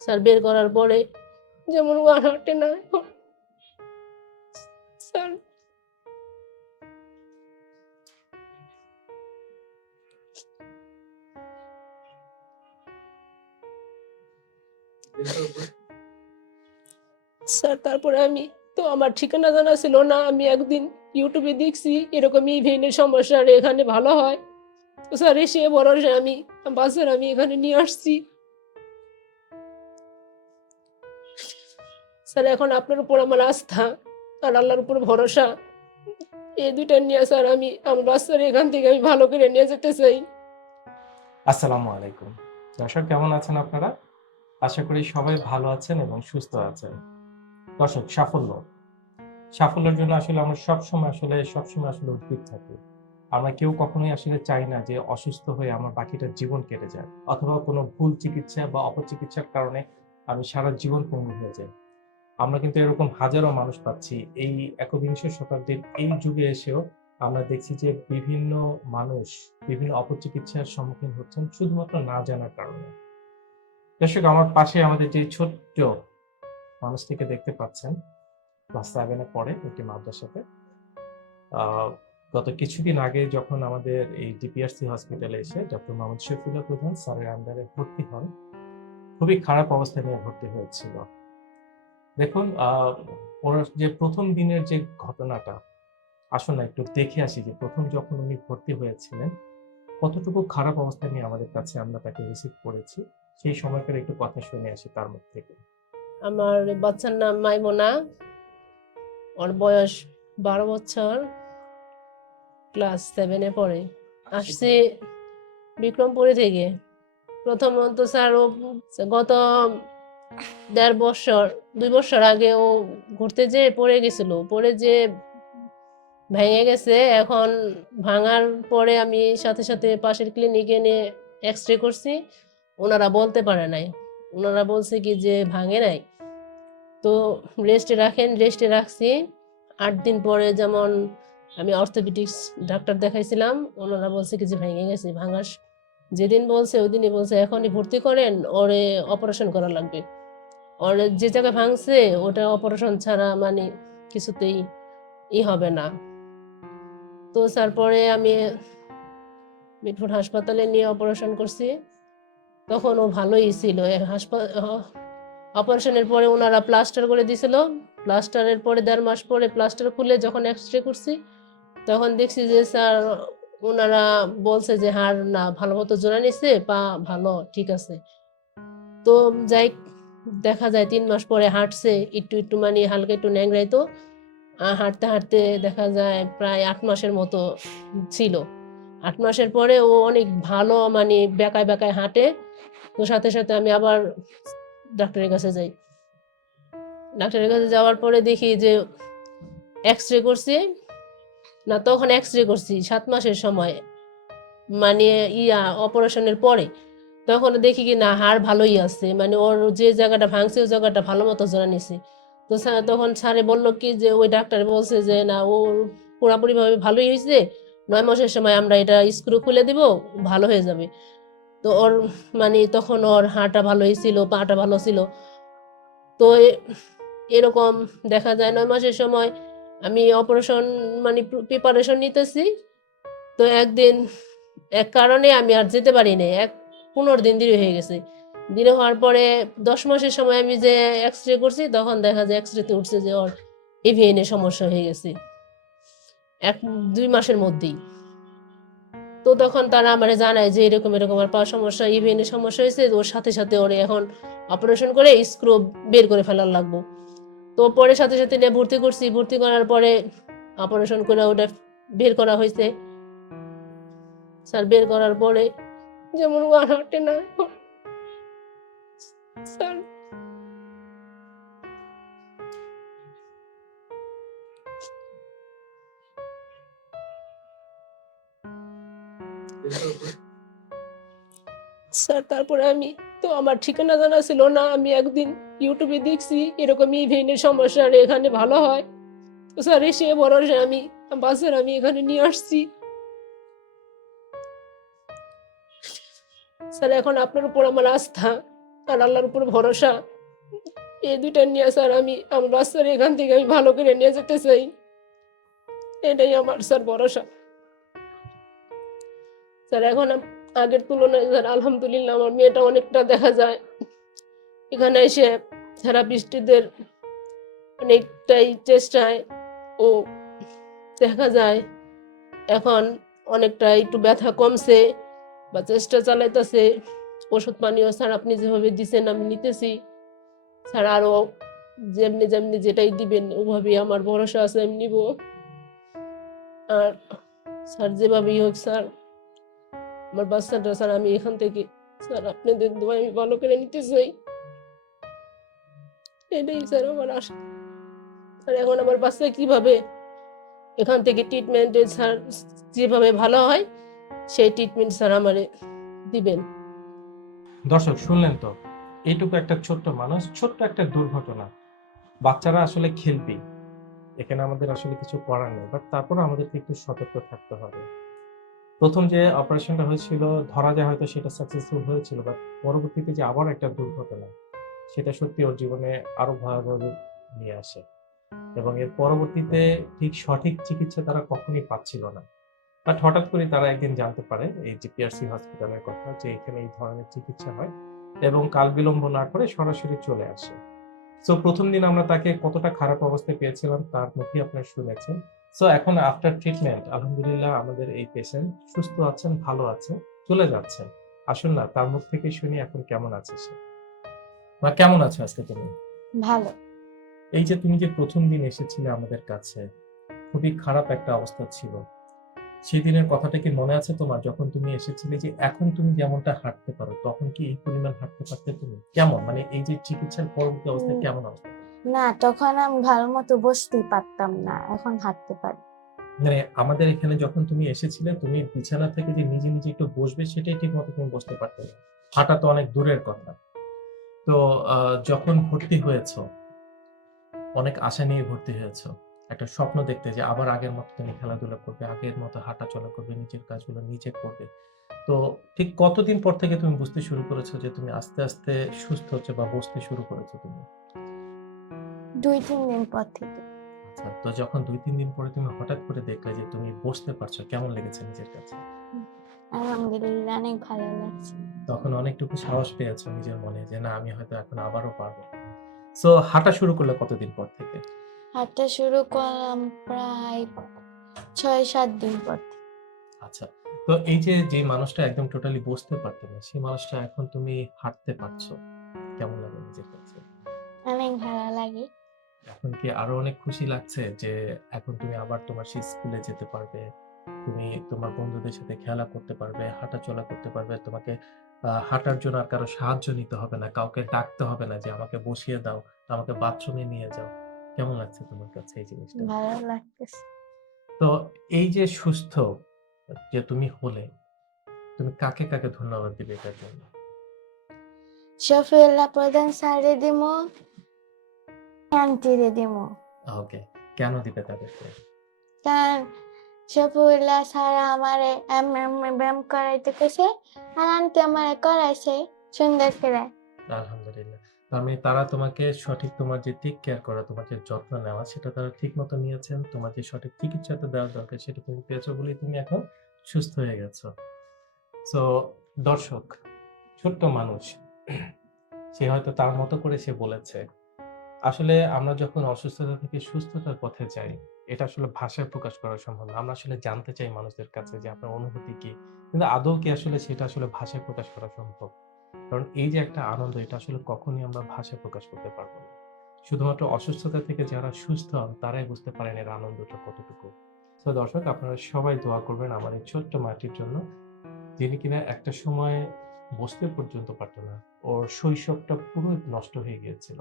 Sir বের করার পরে যেমন ও আর হাঁটে না স্যার। স্যার, তারপরে আমি তো আমার ঠিকানা জানা ছিল না। আমি একদিন ইউটিউবে দেখছি এরকম ইভেন্টের সমস্যা এখানে ভালো হয়। তো স্যার এসে ভরসা আমি, বাসের আমি এখানে নিয়ে আসছি। স্যার, এখন আপনার উপর আমার আস্থা, আর আল্লাহর উপর ভরসা। এই দুইটা নিয়ে স্যার, আমি আমার বাচ্চার এখান থেকে আমি ভালো করে নিয়ে যেতে চাই। আসসালামু আলাইকুম। দর্শক, কেমন আছেন আপনারা? আশা করি সবাই ভালো আছেন এবং সুস্থ আছেন। দর্শক, সাফল্য। সাফল্যের জন্য আসলে আমরা সবসময় আসলে সবসময় আসলে উদ্বিগ থাকি। আমরা কেউ কখনোই আসলে চাই না যে অসুস্থ হয়ে আমার বাকিটা জীবন কেটে যায় অথবা কোনো ভুল চিকিৎসা বা অপচিকিৎসার কারণে আমি সারা জীবন পঙ্গু হয়ে যাই। আমরা কিন্তু এরকম হাজারো মানুষ পাচ্ছি। এই একবিংশ শতাব্দীর এই যুগে এসেও আমরা দেখছি যে বিভিন্ন মানুষ বিভিন্ন অপচিকিৎসার সম্মুখীন হচ্ছেন শুধুমাত্র না জানার কারণে। দর্শক, আমার পাশে আমাদের যে ছোট্ট মানুষটিকে দেখতে পাচ্ছেন, ক্লাস সেভেনে পড়ে একটি মাদ্রাসাতে গত কিছুদিন আগে যখন আমাদের এই ডিপিআরসি হসপিটালে এসে ডক্টর মোহাম্মদ শফিউল্লাহ প্রধান স্যারের আন্ডারে ভর্তি হন, খুবই খারাপ অবস্থায় নিয়ে ভর্তি হয়েছিল। দেখুন ওর যে প্রথম দিনের যে ঘটনাটা, আসুন না একটু দেখে আসি যে প্রথম যখন উনি ভর্তি হয়েছিলেন, কতটুকু খারাপ অবস্থা নিয়ে আমাদের কাছে আমরা তাকে রিসিভ করেছি, সেই সময়কার একটু কথা শুনে আসি তার মুখ থেকে। আমার বাচ্চার নাম মাইমোনা। ওর বয়স বারো বছর, ক্লাস সেভেনে পড়ে। আসছে বিক্রমপুরে থেকে। প্রথমত স্যার গত দেড় বছর, দুই বছর আগে ও ঘুরতে যেয়ে পড়ে গেছিল। পড়ে যে ভেঙে গেছে। এখন ভাঙার পরে আমি সাথে সাথে পাশের ক্লিনিকে নিয়ে এক্স রে করছি। ওনারা বলতে পারে নাই। ওনারা বলছে কি যে ভাঙে নাই। তো রেস্টে রাখেন রেস্টে রাখছি। আট দিন পরে যেমন আমি অর্থোপেডিক্স ডাক্তার দেখাইছিলাম, ওনারা বলছে কি যে ভেঙে গেছে, ভাঙার যেদিন বলছে ওই দিনই বলছে, এখনই ভর্তি করেন, ওরে অপারেশন করা লাগবে। ওর যে জায়গায় ভাঙছে, ওটা অপারেশন ছাড়া মানে কিছুতেই ই হবে না। তো তারপরে আমি মিটফুট হাসপাতালে নিয়ে অপারেশন করছি। তখন ও ভালোই ছিল। অপারেশনের পরে ওনারা প্লাস্টার করে দিছিল। প্লাস্টারের পরে দেড় মাস পরে প্লাস্টার খুলে যখন এক্স রে করছি, তখন দেখছি যে স্যার, ওনারা বলছে যে হাড় না ভালো মতো জোড়া নিছে, পা ভালো, ঠিক আছে। তো যাই দেখা যায় তিন মাস পরে হাঁটছে, একটু একটু মানে হালকা একটু ন্যাংরাইতো হাঁটতে হাঁটতে দেখা যায় প্রায় আট মাসের মতো ছিল। আট মাসের পরে ও অনেক ভালো মানে বেকায় বেকায় হাঁটে। তো সাথে সাথে আমি আবার ডাক্তারের কাছে যাই। ডাক্তারের কাছে যাওয়ার পরে দেখি যে এক্স রে করছি, না তখন এক্স রে করছি সাত মাসের সময়। মানে ইয়া অপারেশনের পরে। তখন দেখি কি না, হাড় ভালোই আছে। মানে ওর যে জায়গাটা ভাঙছে, ওই জায়গাটা ভালো মতো জোড়া নিছে। তো তখন স্যারে বলল কি যে, ওই ডাক্তার বলছে যে, না ওর পুরাপুরিভাবে ভালোই হয়েছে নয় মাসের সময় আমরা এটা স্ক্রু খুলে দিব, ভালো হয়ে যাবে। তো ওর মানে তখন ওর হাঁটা ভালো হয়েছিল পাটা ভালো ছিল। তো এরকম দেখা যায় নয় মাসের সময় আমি অপারেশন মানে প্রিপারেশন নিতেছি। তো একদিন, এক কারণে আমি আর যেতে পারি নাই। এক পনেরো দিন দেরি হয়ে গেছে। দেরি হওয়ার পরে দশ মাসের সময় আমি যে এক্স রে করছি, তখন দেখা যায় এক্স রেতে উঠছে যে ওর এভিএনের সমস্যা হয়ে গেছে। এক, দুই মাসের মধ্যেই। তো তখন তারা আমার জানায় যে এরকম এরকম আর পা সমস্যা ইভিএনের সমস্যা হয়েছে, ওর সাথে সাথে ওরে এখন অপারেশন করে স্ক্রু বের করে ফেলার লাগবো। তো পরে সাথে সাথে নিয়ে ভর্তি করছি, ভর্তি করার পরে অপারেশন করে ওটা বের করা হয়েছে। স্যার, বের করার পরে যেমন ও আর হাঁটে না স্যার। স্যার, তারপরে আমি তো আমার ঠিকানা জানা ছিল না। আমি একদিন ইউটিউবে দেখছি এরকম ইভেন্টের সমস্যা এখানে ভালো হয়। তো স্যার, এসে ভরসা আমি বাসের আমি এখানে নিয়ে আসছি। স্যার, এখন আপনার উপর আমার আস্থা আর আল্লাহর উপর ভরসা। এই দুইটা নিয়ে স্যার, আমি আমার বাচ্চার এখান থেকে আমি ভালো করে নিয়ে যেতে চাই। এটাই আমার স্যার ভরসা। স্যার, এখন আগের তুলনায় স্যার, আলহামদুলিল্লাহ আমার মেয়েটা অনেকটা দেখা যায়। এখানে এসে থেরাপিস্টদের অনেকটাই চেষ্টায় ও দেখা যায়। এখন অনেকটা একটু ব্যথা কমছে। বা চেষ্টা চালাইতেছে, ওষুধ পানিও স্যার আপনি যেভাবে দিছেন আমি নিতেছি। স্যার আরও যেমনি যেমনি যেটাই দিবেন ওভাবেই আমার ভরসা আছে, আমি নিব। আর স্যার যেভাবেই হোক স্যার, আমার বাচ্চাটা স্যার আমি এখান থেকে, স্যার আপনাদের দোয়া আমি ভালো করে নিতে চাই এটাই স্যার আমার আশা। আর এখন আমার বাচ্চা কীভাবে, এখান থেকে ট্রিটমেন্টে স্যার যেভাবে ভালো হয় সেই ট্রিটমেন্ট স্যার আমারে দিবেন। দর্শক, শুনলেন তো? এইটুকু একটা ছোট্ট মানুষ, ছোট্ট একটা দুর্ঘটনা। বাচ্চারা আসলে খেলবে। এখানে আমাদের আসলে কিছু করার নেই বাট তারপর আমাদেরকে একটু সতর্ক থাকতে হবে। প্রথম যে অপারেশনটা হয়েছিল, ধরা যায় হয়তো সেটা সাকসেসফুল হয়েছিল বাট পরবর্তীতে যে আবার একটা দুর্ঘটনা, সেটা সত্যি ওর জীবনে আরও ভয়াবহ নিয়ে আসে। এবং এর পরবর্তীতে ঠিক সঠিক চিকিৎসা তারা কখনোই পাচ্ছিল না। বাট হঠাৎ করে তারা একদিন জানতে পারে এই যে পিআরসি হসপিটালের কথা যে এখানে এই ধরনের চিকিৎসা হয় এবং কাল বিলম্ব না করে সরাসরি চলে আসে। সো প্রথম দিন আমরা তাকে কতটা খারাপ অবস্থায় পেয়েছিলাম তার মুখে আপনারা শুনেছেন। সো এখন আফটার ট্রিটমেন্ট আলহামদুলিল্লাহ আমাদের এই পেশেন্ট সুস্থ আছেন ভালো আছে চলে যাচ্ছেন। আসুন না তার মুখ থেকে শুনি এখন কেমন আছে সে। মা কেমন আছো আজকে তুমি? ভালো। এই যে তুমি যে প্রথম দিন এসেছিলে আমাদের কাছে খুবই খারাপ একটা অবস্থা ছিল। সেই দিনের কথাটা কি মনে আছে তোমার? যখন তুমি এসেছিলে যে এখন তুমি যেমনটা হাঁটতে পারো তখন কি এই পরিমাণ হাঁটতে পারতে তুমি? কেমন? মানে এই যে চিকিৎসার পরবর্তী অবস্থা কেমন অবস্থা? না তখন আমি ভালো মতো বসতেই পারতাম না এখন হাঁটতে পারি। মানে আমাদের এখানে যখন তুমি এসেছিলে তুমি বিছানা থেকে যে নিজে নিজে একটু বসবে সেটাই ঠিক মতো তুমি বসতে পারতে না। হাঁটা তো অনেক দূরের কথা। তো যখন ভর্তি হয়েছ অনেক আশা নিয়ে ভর্তি হয়েছ একটা স্বপ্ন দেখতে যে আবার আগের মতো তুমি খেলাধুলা করবে আগের মতো হাঁটা চলা করবে নিজের কাজগুলো নিজে করবে। তো ঠিক কতদিন পর থেকে তুমি বুঝতে শুরু করেছ যে তুমি আস্তে আস্তে সুস্থ হচ্ছে বা বসতে শুরু করেছ তুমি? দুই তিন দিন পর থেকে। আচ্ছা তো যখন দুই তিন দিন পরে তুমি হঠাৎ করে দেখলে যে তুমি বসতে পারছ কেমন লেগেছে নিজের কাছে? আলহামদুলিল্লাহ অনেক ভালো লাগছে। তখন অনেকটুকু সাহস পেয়েছ নিজের মনে যে না আমি হয়তো এখন আবারও পারব। সো হাঁটা শুরু করলে কতদিন পর থেকে? হাঁটা শুরু করলাম প্রায় ছয় সাত দিন পর। আচ্ছা তো এই যে যে মানুষটা একদম টোটালি বসতে পারতো না সেই মানুষটা এখন তুমি হাঁটতে পারছ কেমন লাগে নিজের কাছে? অনেক ভালো লাগে। এখন কি আরও অনেক খুশি লাগছে যে এখন তুমি আবার তোমার সেই স্কুলে যেতে পারবে তুমি তোমার বন্ধুদের সাথে খেলা করতে পারবে হাঁটা চলা করতে পারবে তোমাকে হাঁটার জন্য আর কারও সাহায্য নিতে হবে না কাউকে ডাকতে হবে না যে আমাকে বসিয়ে দাও আমাকে বাথরুমে নিয়ে যাও। কেমন লাগছে তোমার কাছে এই জিনিসটা? ভালো লাগতেছে। তো এই যে সুস্থ যে তুমি হলে তুমি কাকে কাকে ধন্যবাদ দিবে এটার জন্য? শফিউল্লাহ প্রধান স্যারে আন্টিরে ওকে কেন দিবে তাদেরকে? কারণ শফিউল্লাহ স্যার আমারে এম এম ব্যায়াম করাইতে কইছে আর আন্টি আমারে করাইছে সুন্দর করে। আলহামদুলিল্লাহ। মানে তারা তোমাকে সঠিক তোমার যে টেক কেয়ার করা, তোমার যে যত্ন নেওয়া, সেটা তারা ঠিক মতো নিয়েছেন। তোমার যে সঠিক চিকিৎসাটা দেওয়া দরকার, সেটা তুমি পেয়েছ বলেই তুমি এখন সুস্থ হয়ে গেছো। সো দর্শক, ছোট্ট মানুষ, সে হয়তো তার মতো করে সে বলেছে, আসলে আমরা যখন অসুস্থতা থেকে সুস্থতার পথে যাই, এটা আসলে ভাষায় প্রকাশ করা সম্ভব না। আমরা আসলে জানতে চাই মানুষদের কাছে যে আপনার অনুভূতি কি, কিন্তু আদৌ কি আসলে সেটা আসলে ভাষায় প্রকাশ করা সম্ভব? কারণ এই যে একটা আনন্দ, এটা আসলে কখনই আমরা ভাষায় প্রকাশ করতে পারব না। শুধুমাত্র অসুস্থতা থেকে যারা সুস্থ হন, তারাই বুঝতে পারেন এর আনন্দটা কতটুকু। তো দর্শক, আপনারা সবাই দোয়া করবেন আমার এই ছোট্ট মাটির জন্য, যিনি কিনা একটা সময় বসতে পর্যন্ত পারতো না। ওর শৈশবটা পুরো নষ্ট হয়ে গিয়েছিল।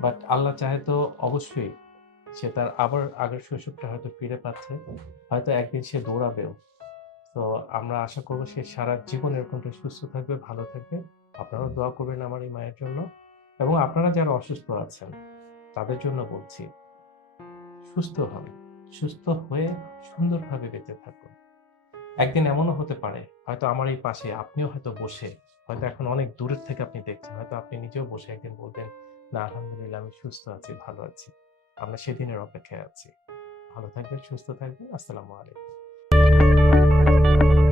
বাট আল্লাহ চাহে তো অবশ্যই সে তার আবার আগের শৈশবটা হয়তো ফিরে পাচ্ছে। হয়তো একদিন সে দৌড়াবেও। তো আমরা আশা করব সে সারা জীবন এরকমটা সুস্থ থাকবে, ভালো থাকবে। আপনারাও দোয়া করবেন আমার এই মায়ের জন্য। এবং আপনারা যারা অসুস্থ আছেন, তাদের জন্য বলছি, সুস্থ হন। সুস্থ হয়ে সুন্দরভাবে বেঁচে থাকুন। একদিন এমনও হতে পারে, হয়তো আমার এই পাশে আপনিও হয়তো বসে, হয়তো এখন অনেক দূরের থেকে আপনি দেখছেন, হয়তো আপনি নিজেও বসে একদিন বলবেন, না, আলহামদুলিল্লাহ, আমি সুস্থ আছি, ভালো আছি। আমরা সেদিনের অপেক্ষায় আছি। ভালো থাকবেন, সুস্থ থাকবেন। আসসালামু আলাইকুম।